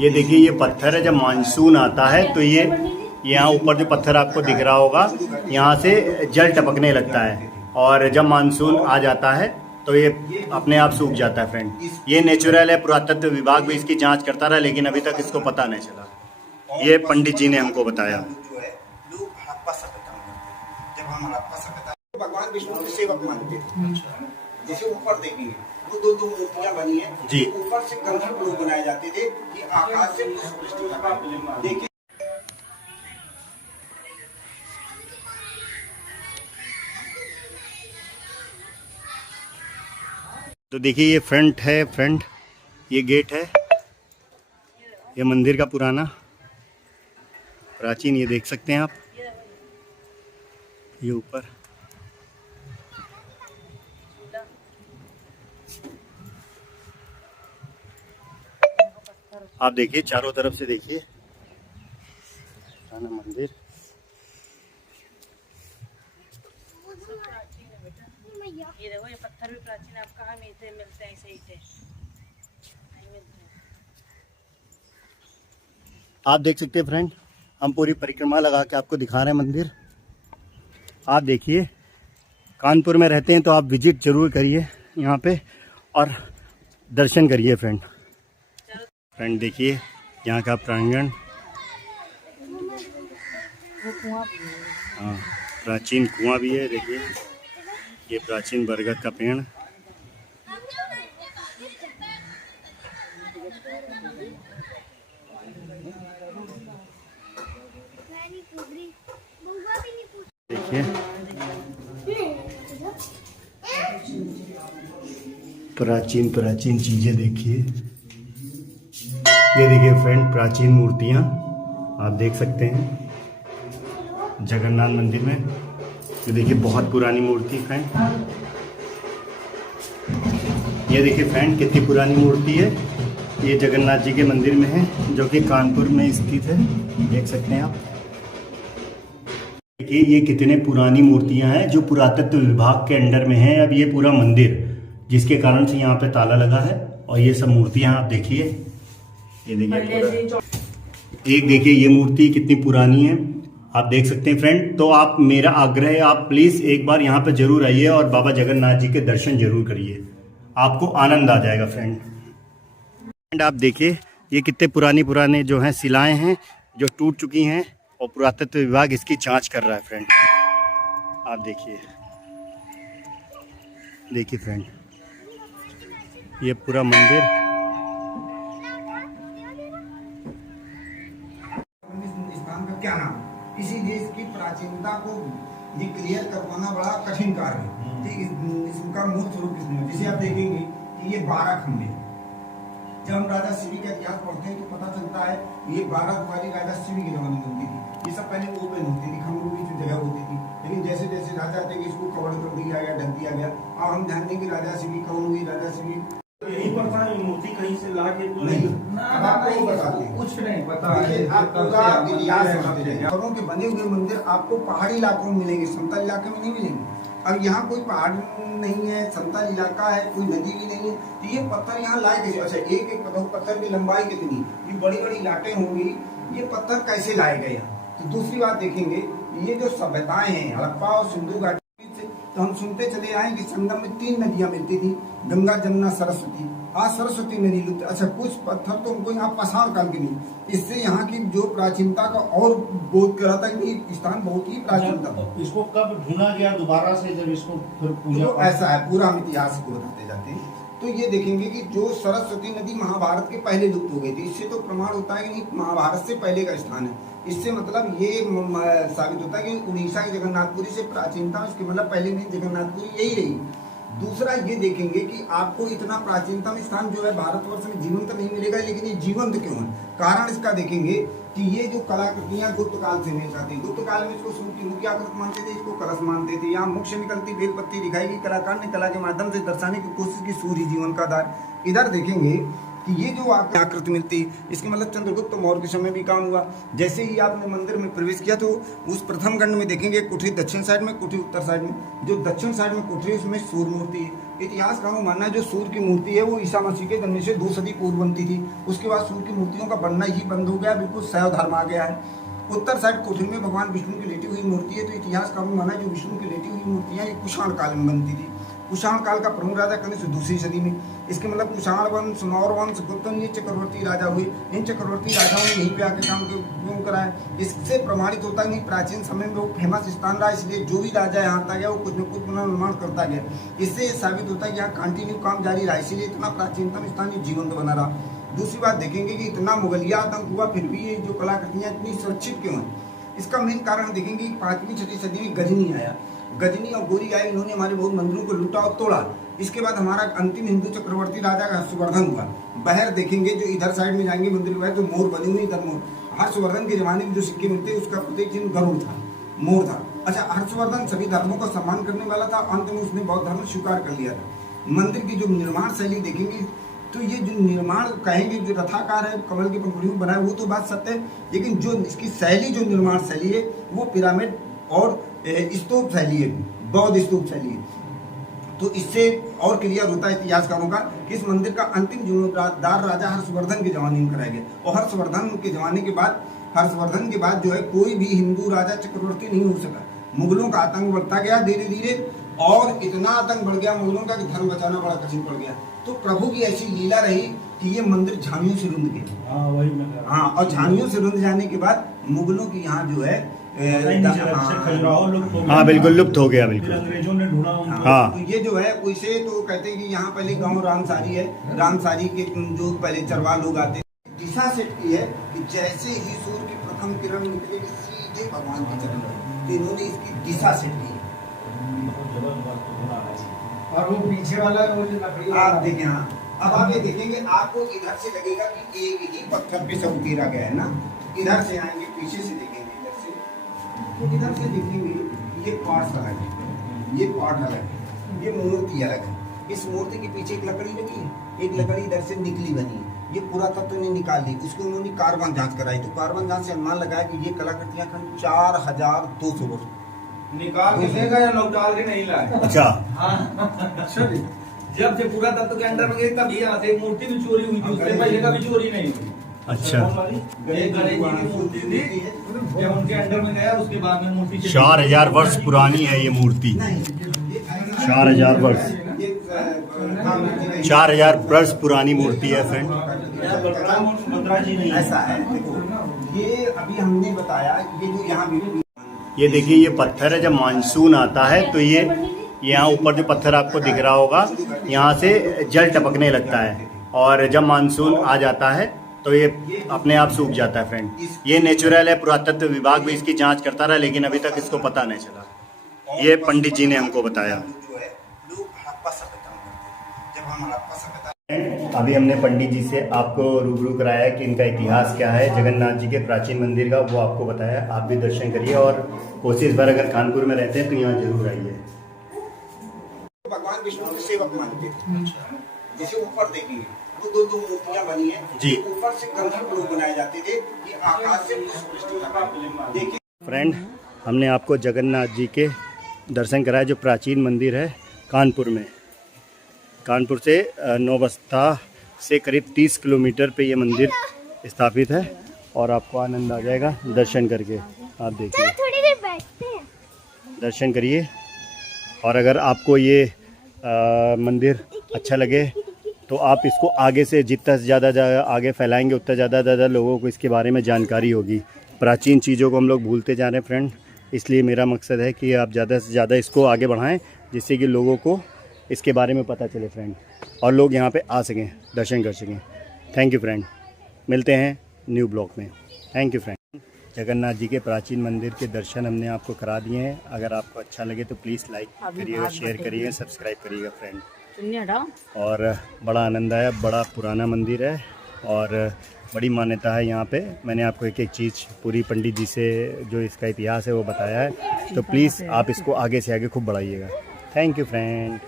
ये देखिए ये पत्थर है, जब मानसून आता है तो ये यहाँ ऊपर जो पत्थर आपको दिख रहा होगा यहाँ से जल टपकने लगता है, और जब मानसून आ जाता है तो ये अपने आप सूख जाता है फ्रेंड। ये नेचुरल है, पुरातत्व विभाग भी इसकी जांच करता रहा लेकिन अभी तक इसको पता नहीं चला। ये पंडित जी ने हमको बताया। जब हम हड़प्पा सभ्यता भगवान विष्णु के सेवक मानते थे। जैसे ऊपर देखेंगे वो दो मूर्तियां बनी है जी, ऊपर से गंधर्व लोग बनाए जाते थे कि आकाश से देखिए। तो देखिए ये फ्रंट है, फ्रंट ये गेट है, ये मंदिर का पुराना प्राचीन, ये देख सकते हैं आप। ये ऊपर आप देखिए, चारों तरफ से देखिए पुराना मंदिर। ये देखो ये पत्थर भी प्राचीन, आप कहाँ मिलते हैं ऐसे ईंटें नहीं मिलते हैं। आप देख सकते हैं फ्रेंड, हम पूरी परिक्रमा लगा के आपको दिखा रहे हैं मंदिर। आप देखिए, कानपुर में रहते हैं तो आप विजिट जरूर करिए यहाँ पे और दर्शन करिए फ्रेंड। फ्रेंड देखिए यहाँ का प्रांगण, हाँ प्राचीन कुआं भी है। देखिए ये प्राचीन बरगद का पेड़, देखिए प्राचीन चीजें देखिए। ये देखिए फ्रेंड प्राचीन मूर्तियां आप देख सकते हैं जगन्नाथ मंदिर में। ये देखिए बहुत पुरानी मूर्ति फ्रेंड, ये देखिए फ्रेंड कितनी पुरानी मूर्ति है। ये जगन्नाथ जी के मंदिर में है जो कि कानपुर में स्थित है, देख सकते हैं आप। देखिए ये कितने पुरानी मूर्तियां हैं जो पुरातत्व विभाग के अंडर में है। अब ये पूरा मंदिर जिसके कारण से यहाँ पे ताला लगा है, और ये सब मूर्तियां आप देखिए। ये देखिए एक देखिए ये मूर्ति कितनी पुरानी है, आप देख सकते हैं फ्रेंड। तो आप, मेरा आग्रह है आप प्लीज एक बार यहाँ पे जरूर आइए और बाबा जगन्नाथ जी के दर्शन जरूर करिए, आपको आनंद आ जाएगा फ्रेंड। आप देखिए ये कितने पुराने जो हैं शिलाएं हैं जो टूट चुकी हैं, और पुरातत्व विभाग इसकी जांच कर रहा है फ्रेंड। आप देखिए फ्रेंड ये पूरा मंदिर। क्या नाम, किसी देश की प्राचीनता को ये क्लियर करवाना बड़ा कठिन कार्य है। ठीक, इसका मूल स्वरूप जिसे आप देखेंगे कि ये 12 खंभे, जब हम राजा शिवी का इतिहास पढ़ते हैं तो पता चलता है ये 12 द्वारी राजा शिवी की जमाने में होती थी। ये सब पहले ओपन होती थी, खंभों की जो जगह होती थी, लेकिन जैसे जैसे राजा थे इसको कवर कर दिया गया, ढक दिया गया। और हम ध्यान दें कि राजा शिवी कौन हुई, राजा शिवी यही पर था, मूर्ति कहीं से ला के तो नहीं, अब आपको बताते हैं, कुछ नहीं पता है। पत्थरों के बने हुए मंदिर आपको पहाड़ी इलाकों में मिलेंगे, समतल इलाके में नहीं मिलेंगे। अब यहाँ कोई पहाड़ नहीं है, समतल इलाका है, कोई नदी भी नहीं है, तो ये पत्थर यहाँ लाए कैसे? अच्छा, एक पत्थर की लंबाई कितनी, ये बड़ी बड़ी लाटें होंगी, ये पत्थर कैसे लाए गए यहाँ? तो दूसरी बात देखेंगे, ये जो सभ्यताएं हैं हड़प्पा और सिंधु घाटी, तो हम सुनते चले आए कि संगम में 3 नदियां मिलती थी, गंगा जमुना सरस्वती। आज सरस्वती नदी लुप्त। अच्छा, कुछ पत्थर तो हमको यहाँ पसार काल के नहीं, इससे यहाँ की जो प्राचीनता का और बोध कराता है कि स्थान बहुत ही प्राचीन था। इसको कब ढूंढा गया दोबारा से, जब इसको फिर पूजा, तो ऐसा है, पूरा हम इतिहास को बताते जाते हैं। तो ये देखेंगे कि जो सरस्वती नदी महाभारत के पहले लुप्त हो गई थी, इससे तो प्रमाण होता है कि नहीं महाभारत से पहले का स्थान है। इससे मतलब ये साबित होता है कि उड़ीसा की जगन्नाथपुरी से प्राचीनता, इसके मतलब पहले नहीं जगन्नाथपुरी यही रही। दूसरा ये देखेंगे कि आपको इतना प्राचीनतम स्थान जो है भारतवर्ष में जीवंत नहीं मिलेगा, लेकिन ये जीवंत क्यों है? कारण इसका देखेंगे कि ये जो कलाकृतियां गुप्त काल से मिल जाती, गुप्त काल में इसको मुखियाकृत मानते थे, इसको कलश मानते थे। यहाँ मुख से निकलती बेलपत्ती दिखाई गई, कलाकार ने कला के माध्यम से दर्शाने की कोशिश की सूर्य जीवन का आधार। इधर देखेंगे कि ये जो आपको आकृति मिलती है, इसके मतलब चंद्रगुप्त मौर्य के समय भी काम हुआ। जैसे ही आपने मंदिर में प्रवेश किया तो उस प्रथम खंड में देखेंगे कोठरी दक्षिण साइड में, कोठरी उत्तर साइड में। जो दक्षिण साइड में कोठरी है उसमें सूर्य मूर्ति है। इतिहासकारों का मानना है जो सूर्य की मूर्ति है वो ईसा मसीह के जन्म से 2 सदी पूर्व बनती थी। उसके बाद सूर्य की मूर्तियों का बनना ही बंद हो गया, बिल्कुल शैव धर्म आ गया है। उत्तर साइड कोठरी में भगवान विष्णु की लेटी हुई मूर्ति है। तो इतिहासकारों का मानना है जो विष्णु की लेटी हुई मूर्तियाँ ये कुषाण काल में बनती थी। कुषाण काल का प्रमुख राजा कनिष्क 2री सदी में। इसके मतलब कुषाण वंश, मौर्य वंश, गुप्त ये चक्रवर्ती राजा हुए। इन चक्रवर्ती राजाओं ने यहीं पे आके काम क्यों कराया, इससे प्रमाणित होता है कि प्राचीन समय में वो फेमस स्थान रहा, इसलिए जो भी राजा यहाँ आता गया वो कुछ न कुछ पुनर्निर्माण करता गया। इससे साबित होता है कि यहाँ कंटिन्यू काम जारी रहा, इसीलिए इतना प्राचीनतम स्थान जीवंत बना रहा। दूसरी बात देखेंगे कि इतना मुगलिया आतंक हुआ फिर भी ये जो कलाकृतियाँ इतनी सुरक्षित क्यों हैं। इसका मेन कारण देखेंगे कि 5वीं 6वीं सदी में गजनी आया, गजनी और गोरी आए, इन्होंने हमारे बहुत मंदिरों को लूटा और तोड़ा। इसके बाद हमारा अंतिम हिंदू चक्रवर्ती राजा हर्षवर्धन हुआ। बाहर देखेंगे जो इधर साइड में जाएंगे मंदिर के तो मोर बनी हुई, इधर मोर। हर्षवर्धन के जमाने में जो सिक्के मिलते उसका प्रतीक चिन्ह गरुड़ था, मोर था। अच्छा, हर्षवर्धन सभी धर्मों का सम्मान करने वाला था, अंत में उसने बौद्ध धर्म स्वीकार कर लिया था। मंदिर की जो निर्माण शैली देखेंगे तो ये जो निर्माण कहेंगे जो रथाकार है, कमल की पंखुड़ियों बनाए, वो तो बात सत्य है, लेकिन जो इसकी शैली जो निर्माण शैली है वो पिरामिड और स्तूप शैली है, बौद्ध स्तूप शैली है। तो इससे और क्लियर होता है इतिहासकारों का कि इस मंदिर का अंतिम जीर्णोद्धार राजा हर्षवर्धन के जमाने में कराया गया। और हर्षवर्धन के जमाने के बाद जो है कोई भी हिंदू राजा चक्रवर्ती नहीं हो सका। मुगलों का आतंक बढ़ता गया धीरे धीरे, और इतना आतंक बढ़ गया मुगलों का कि धर्म बचाना बड़ा कठिन पड़ गया। तो प्रभु की ऐसी लीला रही कि ये मंदिर झांगियों से रुंध गए। हाँ, और झांगियों से रुंध जाने के बाद मुगलों की यहाँ जो है हाँ बिल्कुल लुप्त हो गया, बिल्कुल अंग्रेजों ने ढूंढा। हाँ, तो ये जो है वैसे तो कहते हैं कि यहाँ पहले गांव रामसारी है, रामसारी के जो पहले चरवा लोग आते, दिशा सेट की है कि जैसे ही सूर्य की प्रथम किरण निकलेगी सीधे भगवान की चरण में, तो इन्होंने इसकी दिशा सेट की है। और वो पीछे वाला वो जो लकड़ी आप देखें, हाँ अब आप ये देखेंगे आपको इधर से लगेगा कि एक ही पत्थर पे सब उकेरा गया है ना। इधर से आएंगे, पीछे से देखेंगे, इधर से तो इधर से देखेंगे ये पार्ट अलग है, ये पार्ट अलग है, ये मूर्ति अलग है। इस मूर्ति के पीछे एक लकड़ी लगी है, एक लकड़ी इधर से निकली बनी है। ये पुरातत्व ने निकाल ली, उसको उन्होंने कार्बन जांच कराई, तो कार्बन जांच से अनुमान लगाया कि ये कलाकृतियां 4200 वर्ष निकाल के लेगा या लोग डाल के नहीं लाए। अच्छा हाँ जब से पूरा तत्व के अंदर में गए तब यहाँ से मूर्ति भी चोरी हुई थी, उससे पहले का भी चोरी नहीं हुई। अच्छा, ये गणेश जी की मूर्ति थी, जब उनके अंदर में गया उसके बाद में मूर्ति 4000 वर्ष पुरानी है ये मूर्ति। 4000 वर्ष 4000 वर्ष पुरानी मूर्ति है फ्रेंड। ऐसा है। देखो ये अभी हमने बताया ये जो यहाँ ये देखिए ये पत्थर है, जब मानसून आता है तो ये यहाँ ऊपर जो पत्थर आपको दिख रहा होगा यहाँ से जल टपकने लगता है, और जब मानसून आ जाता है तो ये अपने आप सूख जाता है फ्रेंड। ये नेचुरल है, पुरातत्व विभाग भी इसकी जांच करता रहा लेकिन अभी तक इसको पता नहीं चला। ये पंडित जी ने हमको बताया। अभी हमने पंडित जी से आपको रूबरू कराया कि इनका इतिहास क्या है, जगन्नाथ जी के प्राचीन मंदिर का, वो आपको बताया। आप भी दर्शन करिए और कोशिश भर अगर कानपुर में रहते हैं तो यहाँ जरूर आइए। भगवान विष्णु के सेवक मानते हैं। जैसे ऊपर देखेंगे वो दो मूर्तियां बनी है जी, ऊपर से गंधर्व लोग बनाए जाते थे कि आकाश से देखिए फ्रेंड हमने आपको जगन्नाथ जी के दर्शन कराया जो प्राचीन मंदिर है कानपुर में। कानपुर से नौबस्ता से करीब 30 किलोमीटर पे ये मंदिर स्थापित है, और आपको आनंद आ जाएगा दर्शन करके। आप देखिए, थोड़ी देर बैठते हैं, दर्शन करिए। और अगर आपको ये मंदिर अच्छा लगे तो आप इसको आगे से जितना ज़्यादा आगे फैलाएंगे उतना ज़्यादा लोगों को इसके बारे में जानकारी होगी। प्राचीन चीज़ों को हम लोग भूलते जा रहे हैं फ्रेंड, इसलिए मेरा मकसद है कि आप ज़्यादा से ज़्यादा इसको आगे बढ़ाएं जिससे कि लोगों को इसके बारे में पता चले फ्रेंड, और लोग यहाँ पे आ सकें, दर्शन कर सकें। थैंक यू फ्रेंड, मिलते हैं न्यू ब्लॉग में। Thank you friend. Jagannath ji के प्राचीन मंदिर के दर्शन हमने आपको करा दिए हैं। अगर आपको अच्छा लगे तो प्लीज़ लाइक करिएगा, शेयर करिएगा, सब्सक्राइब करिएगा फ्रेंड। और बड़ा आनंद आया, बड़ा पुराना मंदिर है और बड़ी मान्यता है यहाँ पे। मैंने आपको एक एक चीज़ पूरी पंडित जी से जो इसका इतिहास है वो बताया है, तो प्लीज़ आप इसको आगे से आगे खूब बढ़ाइएगा। Thank you friend.